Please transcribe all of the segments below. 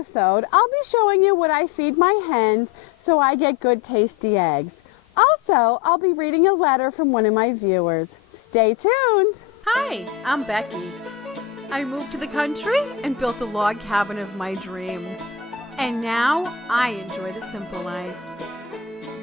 episode, I'll be showing you what I feed my hens so I get good tasty eggs. Also, I'll be reading a letter from one of my viewers. Stay tuned. Hi, I'm Becky. I moved to the country and built the log cabin of my dreams. And now I enjoy the simple life.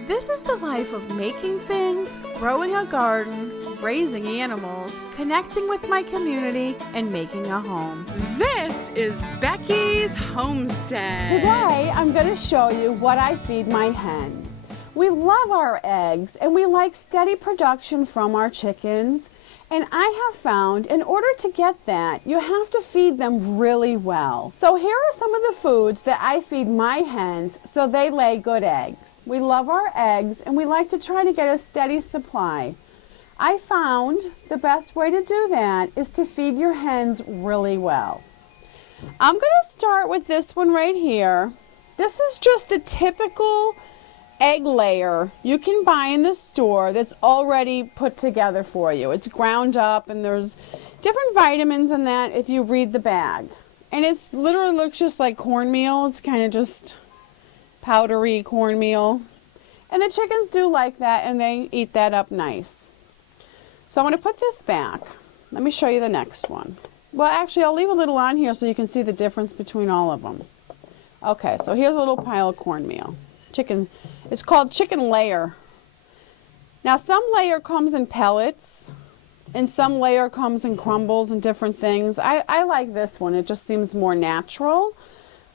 This is the life of making things, growing a garden, raising animals, connecting with my community, and making a home. This is Becky's Homestead. Today, I'm going to show you what I feed my hens. We love our eggs and we like steady production from our chickens. And I have found in order to get that, you have to feed them really well. So here are some of the foods that I feed my hens so they lay good eggs. We love our eggs and we like to try to get a steady supply. I found the best way to do that is to feed your hens really well. I'm going to start with this one right here. This is just the typical egg layer you can buy in the store that's already put together for you. It's ground up and there's different vitamins in that if you read the bag. And it's literally looks just like cornmeal. It's kind of just powdery cornmeal. And the chickens do like that and they eat that up nice. So I'm going to put this back. Let me show you the next one. Well, actually, I'll leave a little on here so you can see the difference between all of them. Okay, so here's a little pile of cornmeal. Chicken, it's called chicken layer. Now, some layer comes in pellets, and some layer comes in crumbles and different things. I like this one. It just seems more natural.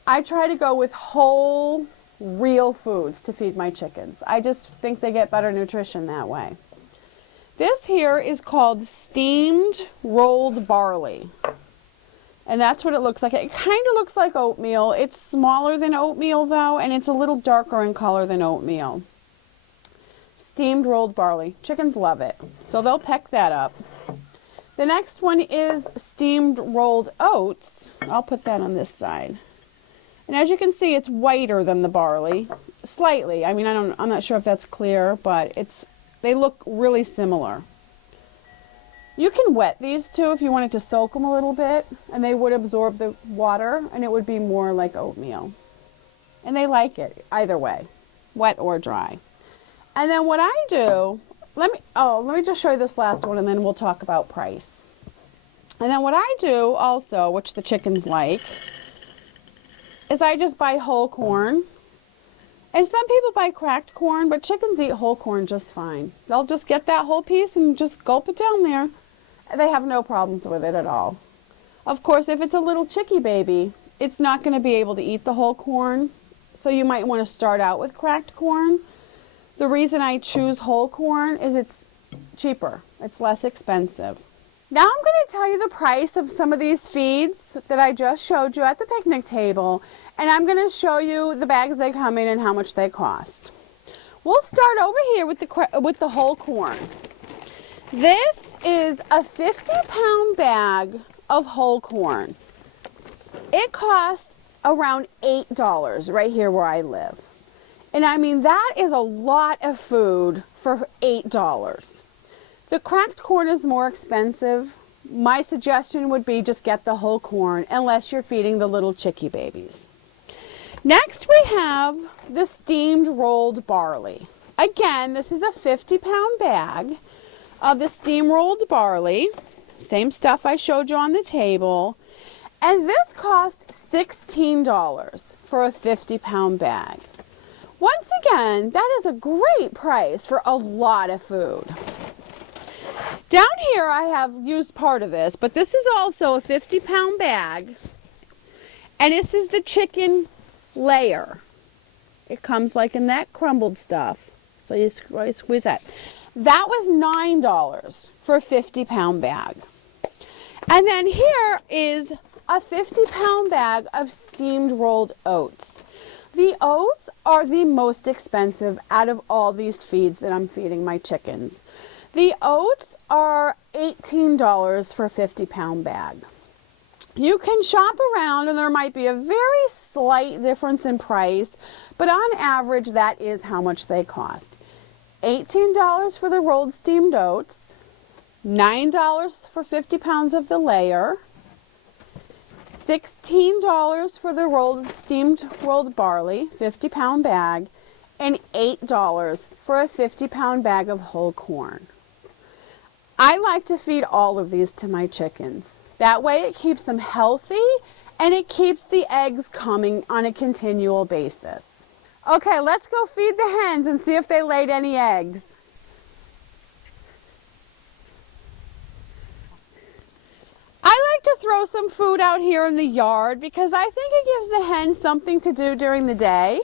I try to go with whole, real foods to feed my chickens. I just think they get better nutrition that way. This here is called steamed rolled barley. And that's what it looks like. It kind of looks like oatmeal. It's smaller than oatmeal though, and it's a little darker in color than oatmeal. Steamed rolled barley. Chickens love it. So they'll peck that up. The next one is steamed rolled oats. I'll put that on this side. And as you can see, it's whiter than the barley. Slightly. I mean, I'm not sure if that's clear, but they look really similar. You can wet these too if you wanted to soak them a little bit, and they would absorb the water and it would be more like oatmeal. And they like it either way, wet or dry. And then what I do, let me just show you this last one and then we'll talk about price. And then what I do also, which the chickens like, is I just buy whole corn. And some people buy cracked corn, but chickens eat whole corn just fine. They'll just get that whole piece and just gulp it down there. They have no problems with it at all. Of course, if it's a little chickie baby, it's not going to be able to eat the whole corn. So you might want to start out with cracked corn. The reason I choose whole corn is it's cheaper. It's less expensive. Now I'm going to tell you the price of some of these feeds that I just showed you at the picnic table. And I'm going to show you the bags they come in and how much they cost. We'll start over here with the whole corn. This is a 50-pound bag of whole corn. It costs around $8 right here where I live. And I mean, that is a lot of food for $8. The cracked corn is more expensive. My suggestion would be just get the whole corn unless you're feeding the little chickie babies. Next we have the steamed rolled barley. Again, this is a 50-pound bag of the steam rolled barley. Same stuff I showed you on the table. And this cost $16 for a 50-pound bag. Once again, that is a great price for a lot of food. Down here I have used part of this, but this is also a 50-pound bag. And this is the chicken layer. It comes like in that crumbled stuff. So you squeeze that. That was $9 for a 50-pound bag. And then here is a 50-pound bag of steamed rolled oats. The oats are the most expensive out of all these feeds that I'm feeding my chickens. The oats are $18 for a 50-pound bag. You can shop around and there might be a very slight difference in price, but on average that is how much they cost. $18 for the rolled steamed oats, $9 for 50 pounds of the layer, $16 for the steamed rolled barley, 50-pound bag, and $8 for a 50-pound bag of whole corn. I like to feed all of these to my chickens. That way it keeps them healthy and it keeps the eggs coming on a continual basis. Okay, let's go feed the hens and see if they laid any eggs. I like to throw some food out here in the yard because I think it gives the hens something to do during the day.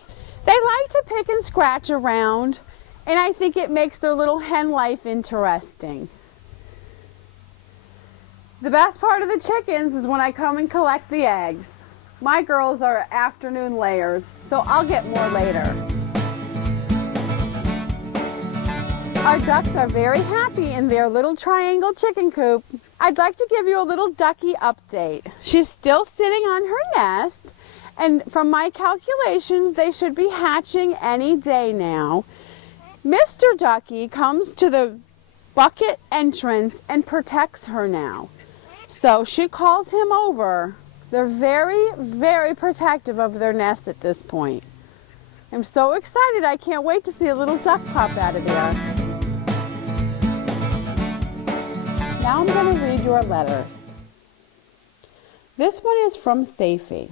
They like to pick and scratch around, and I think it makes their little hen life interesting. The best part of the chickens is when I come and collect the eggs. My girls are afternoon layers, so I'll get more later. Our ducks are very happy in their little triangle chicken coop. I'd like to give you a little ducky update. She's still sitting on her nest, and from my calculations, they should be hatching any day now. Mr. Ducky comes to the bucket entrance and protects her now. So she calls him over. They're very, very protective of their nest at this point. I'm so excited. I can't wait to see a little duck pop out of there. Now I'm going to read your letters. This one is from Safie.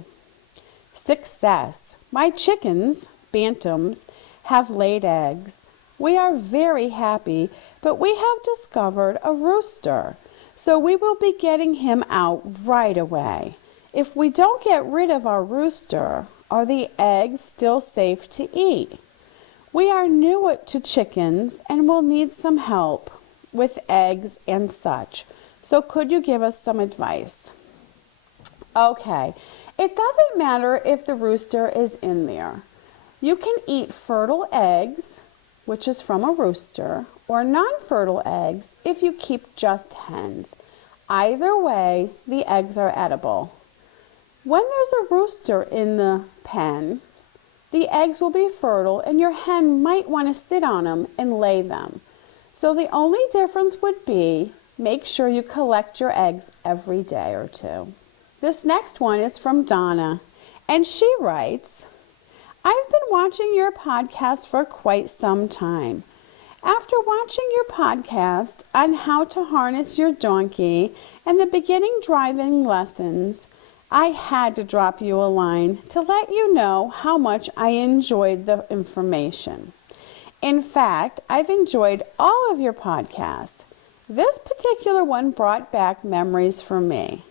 Success. My chickens, bantams, have laid eggs. We are very happy, but we have discovered a rooster. So we will be getting him out right away. If we don't get rid of our rooster, are the eggs still safe to eat? We are new to chickens and will need some help with eggs and such. So could you give us some advice? Okay, it doesn't matter if the rooster is in there. You can eat fertile eggs, which is from a rooster, or non-fertile eggs if you keep just hens. Either way, the eggs are edible. When there's a rooster in the pen, the eggs will be fertile and your hen might want to sit on them and lay them. So the only difference would be make sure you collect your eggs every day or two. This next one is from Donna, and she writes, I've been watching your podcast for quite some time. After watching your podcast on how to harness your donkey and the beginning driving lessons, I had to drop you a line to let you know how much I enjoyed the information. In fact, I've enjoyed all of your podcasts. This particular one brought back memories for me.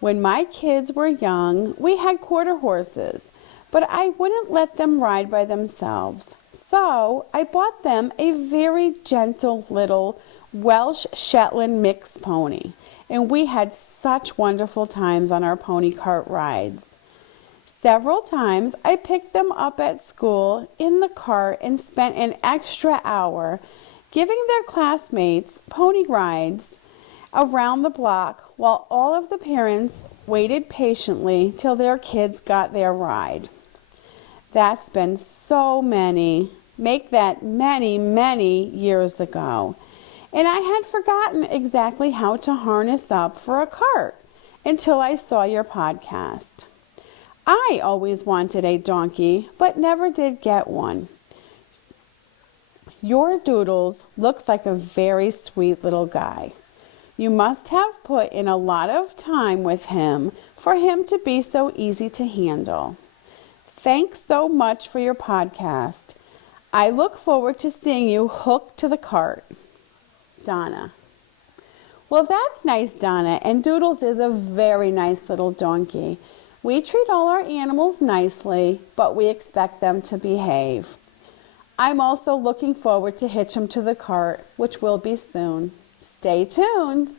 When my kids were young, we had quarter horses, but I wouldn't let them ride by themselves. So I bought them a very gentle little Welsh Shetland mixed pony, and we had such wonderful times on our pony cart rides. Several times I picked them up at school in the cart and spent an extra hour giving their classmates pony rides around the block while all of the parents waited patiently till their kids got their ride. That's been many years ago. And I had forgotten exactly how to harness up for a cart until I saw your podcast. I always wanted a donkey, but never did get one. Your Doodles looks like a very sweet little guy. You must have put in a lot of time with him for him to be so easy to handle. Thanks so much for your podcast. I look forward to seeing you hooked to the cart. Donna. Well, that's nice, Donna, and Doodles is a very nice little donkey. We treat all our animals nicely, but we expect them to behave. I'm also looking forward to hitch him to the cart, which will be soon. Stay tuned.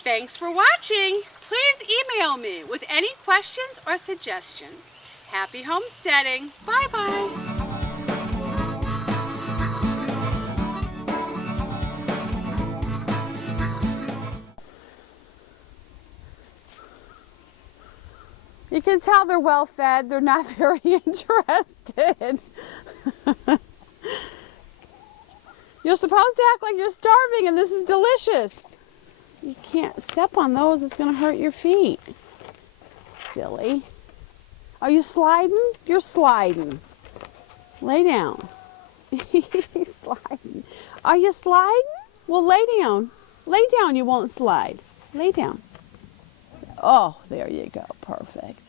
Thanks for watching. Please email me with any questions or suggestions. Happy homesteading. Bye-bye. You can tell they're well fed. They're not very interested. You're supposed to act like you're starving and this is delicious. You can't step on those. It's going to hurt your feet. silly. Are you sliding? You're sliding. Lay down. He's sliding. Are you sliding? Well, lay down. Lay down, you won't slide. Lay down. Oh, there you go. Perfect.